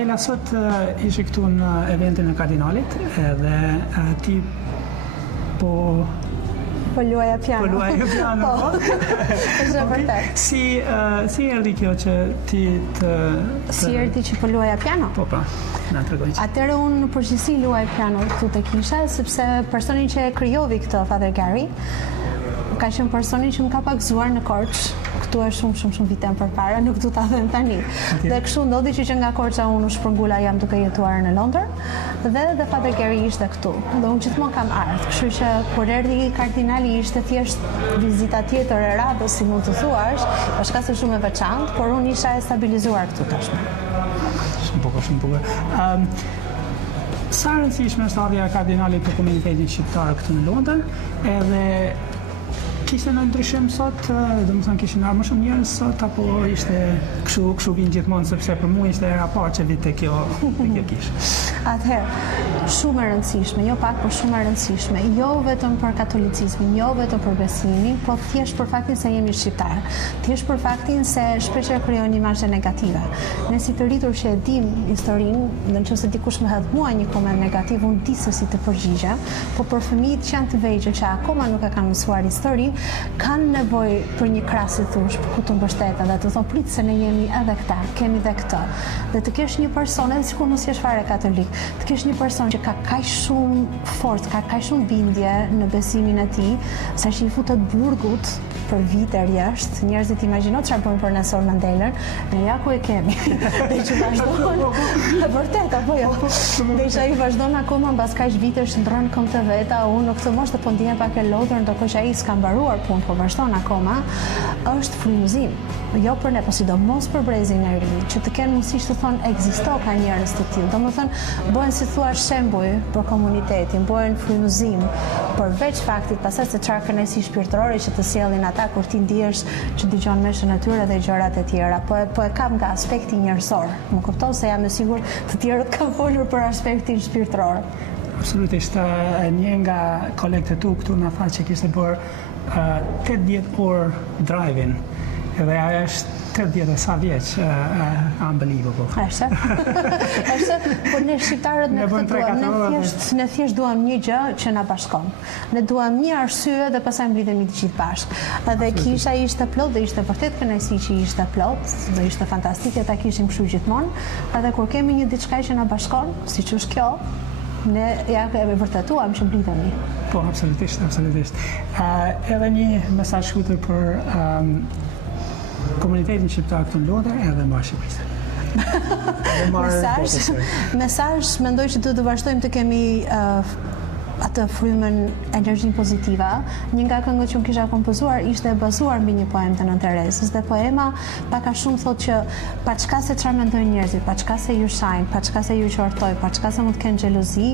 Rafaela, sot ishe këtu në eventin e Kardinalit edhe ti po luaja piano. Po luaja piano, po? Është vërtet. Si erdhi kjo që ti të... Si erdhi që po luaja piano? Po, na tregoj. Atëherë unë në përgjithësi luaj piano këtu te kisha, sepse personi që e krijovi këtë, Father Gary, ka qenë personi që më ka pagzuar në Korç. Këtu është shumë vite më përpara, nuk du ta them tani. Dhe kështu ndodhi që nga Korça unë u shpërngula jam duke jetuar në Londër dhe Father Gary ishte këtu. Dhe unë gjithmonë kam ardhur, kështu që kur erdhi Kardinali ishte thjesht vizita tjetër e radhës, si mund të thuash, bashkë se shumë e veçantë, por unë isha e stabilizuar këtu tashmë. Shumë bukur. Sa rëndësishme është ardhja e Kardinalit të komunitetin shqiptar këtu në Londër, edhe kishte në ndryshim sot, domethënë kishin ardhur më shumë njerëz sot apo ishte kështu vinë gjithmonë, sepse për mua ishte era parë që vite kjo kish. Atëherë, shumë e rëndësishme, jo pak, por shumë e rëndësishme, jo vetëm për katolicizmin, jo vetëm për besimin, por thjesht për faktin se jemi shqiptar, thjesht për faktin se shpesh krijon imazhe negative. Ne si të rritur që e dim historinë, nëse dikush më hedh mua një koment negativ, unë di se si të përgjigjem, por për fëmijët që janë të vegjël që akoma nuk e kanë mësuar historinë, kanë nevojë për një krah si thosh, për ku të mbështeten dhe të thonë prit se ne jemi edhe këta, kemi dhe këtë. Dhe të kesh një person, edhe sikur mos jesh fare katolik, të kesh një person që ka kaq shumë forcë, ka kaq shumë bindje në besimin e tij, sa që i futet burgut për vite jashtë, njerëzit imagjino çfarë bën për Nelson Mandelën, ne ja ku e kemi. Dhe që vazhdon, e vërtet apo jo? Dhe që ai vazhdon akoma mbas kaq vitesh ndron këmbë të veta, unë në këtë moshë po ndihem pak e lodhur, ndërkohë që ai s'ka mbaruar punë, po vazhdon akoma, është frymëzim. Jo për ne, po sidomos për brezin e ri, që të kenë mundësi të thonë ekzisto ka njerëz të tillë. Domethënë, bëhen si thua shembull për komunitetin, bëhen frymëzim përveç faktit pastaj se çfarë kënaqësi shpirtërore që të sjellin ata kur ti ndihesh që dëgjon meshën e tyre dhe gjërat e tjera. Po e kam nga aspekti njerëzor. Më kupton se jam e sigurt të tjerët kanë folur për aspektin shpirtëror. Absolutisht, një nga kolegët tu këtu na tha që kishte bërë 80 orë drive-in. Edhe ajo është 80 e sa vjeç, unbelievable. Është, por ne shqiptarët ne thjesht duam një gjë që na bashkon. Ne duam një arsye dhe pastaj mblidhemi të gjithë bashkë. Edhe kisha ishte plot dhe ishte vërtet kënaqësi që ishte plot, dhe ishte fantastike ta kishim kështu gjithmonë. Edhe kur kemi një diçka që na bashkon, siç është kjo, ne ja e vërtetuam që mblidhemi. Po, absolutisht. Edhe një mesazh shkurtër për komunitetin shqiptar këtu në Londër edhe mbar Shqipërisë. Mesazh, mendoj që duhet të vazhdojmë të kemi atë frymën, energjinë pozitive. Një nga këngët që unë kisha kompozuar ishte bazuar mbi një poemë të Nën Teresës dhe poema pak a shumë thotë që pa çka se çfarë mendojnë njerëzit, pa çka se ju shajnë, pa çka se ju qortoj, pa çka se mund të kenë xhelozi,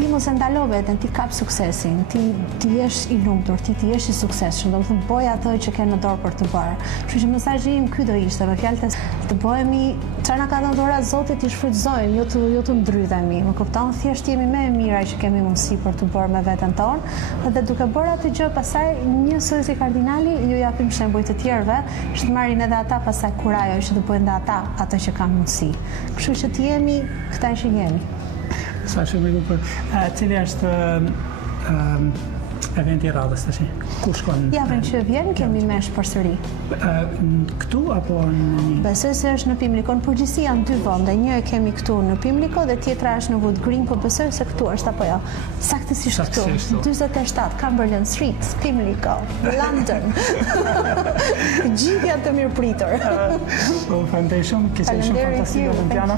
ti mos e ndalo veten, ti kap suksesin, ti jesh i lumtur, ti jesh i suksesshëm, domethënë boj atë që ke në dorë për të bërë. Kështu që mesazhi im ky do ishte, me fjalë të bëhemi çfarë na ka dhënë dhura Zoti, ti shfrytëzojmë, jo të ndrydhemi. Më kupton, thjesht jemi më e mira që kemi mundësi për të bërë me veten tonë, dhe duke bërë atë gjë, pastaj njësoj si Kardinali, ju japim shembuj të tjerëve, që të marrin edhe ata pastaj kurajo që të bëjnë dhe ata atë që kanë mundësi. Kështu që të jemi këta që jemi. Sa shumë e bukur. Cili është eventi i radhës tash? Ku shkon? Javën që vjen kemi mesh përsëri. Këtu apo në një? Besoj se është në Pimlico. Në përgjithësi janë dy vende. Një e kemi këtu në Pimlico dhe tjetra është në Wood Green, po besoj se këtu është apo jo. Saktësisht këtu. 47 Cumberland Street, Pimlico, London. Gjithë janë të mirëpritur. Faleminderit shumë, kishte shumë fantastike Olympiana.